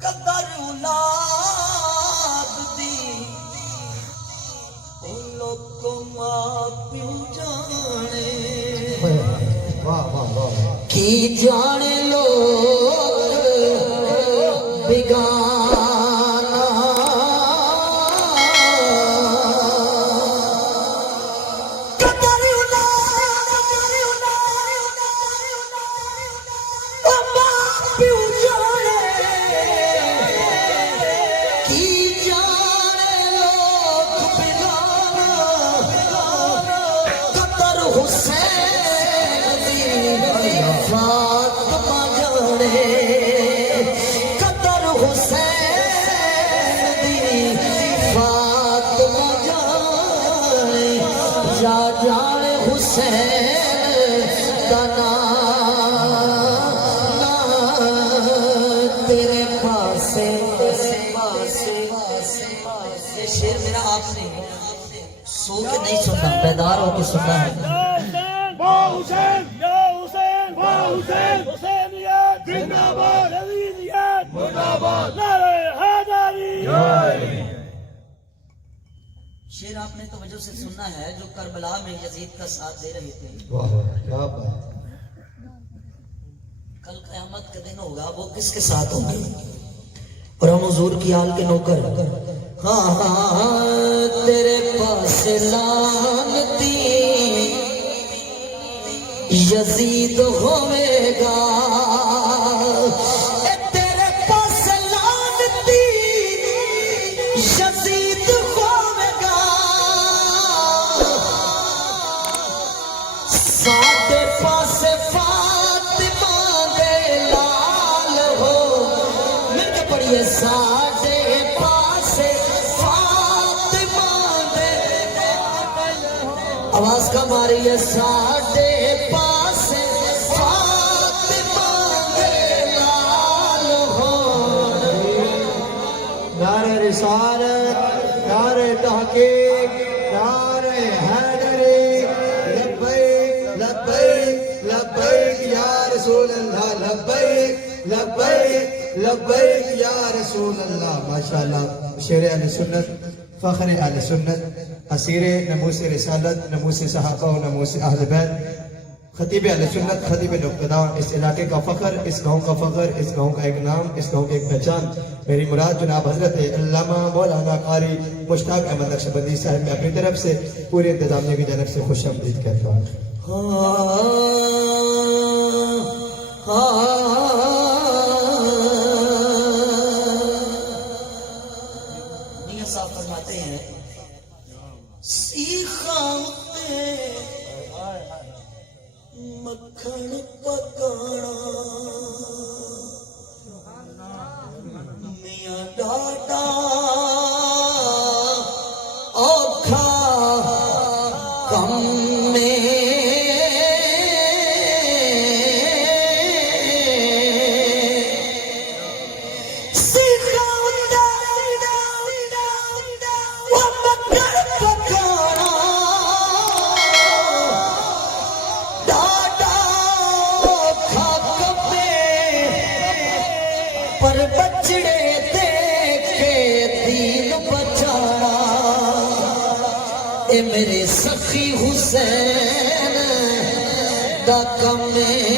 قدر اولاد دی لوگ ماں پیو جانے کی جانے لوگ بگانا قدر اولاد ماں پیو جانے کی جانے لوگ بگانا قدر حسین دی فاطمہ جانے قدر حسین دی فاطمہ جانے یا جانے حسین کا نام تیرے پاسے یہ شعر میرا آپ نے سو کے نہیں سننا بیدار ہو کے سننا ہے حسین یا حسین حسین حسینیت زندہ باد یزیدیت مرد آباد نعرہ حیدری شعر آپ نے توجہ سے سننا ہے جو کربلا میں یزید کا ساتھ دے رہے تھے کیا بات کل قیامت کا دن ہوگا وہ کس کے ساتھ ہوں گے اور ہم حضور کی آل کے نوکر ہاں تیرے پاس لعنتی یزید ہوے گا تیرے پاس لعنتی یزید ہوے گا ساڈے پاس فاطمہ دے لال ہو مل کے پڑھیے ساڈے پاس فاطمہ دے آواز کا ماری ہے ساڈے پاس فاطمہ دے لال ہو نعرہ رسالت نعرہ تحقیق نعرہ حیدری لبیک لبیک لبیک یا رسول اللہ لبیک لبیک لبیک یا رسول اللہ ماشاءاللہ شیر اہل سنت فخر اہل سنت اسیر نموس رسالت نموس صحابہ و نموس اہل بیت خطیب اہل سنت خطیب نقتداء اس علاقے کا فخر اس گاؤں کا فخر اس گاؤں کا ایک نام اس گاؤں کی ایک پہچان میری مراد جناب حضرت علامہ مولانا قاری مشتاق احمد نقشبندی صاحب میں اپنی طرف سے پوری انتظامیہ کی جانب سے خوش آمدید کہتا ہوں میاں صاحب فرماتے ہیں سیخاتے مکھن پکانا میاں ڈاڈا اوکھا کم میں پر بچڑے دیکھے دین بچانا اے میرے سخی حسین دا کمے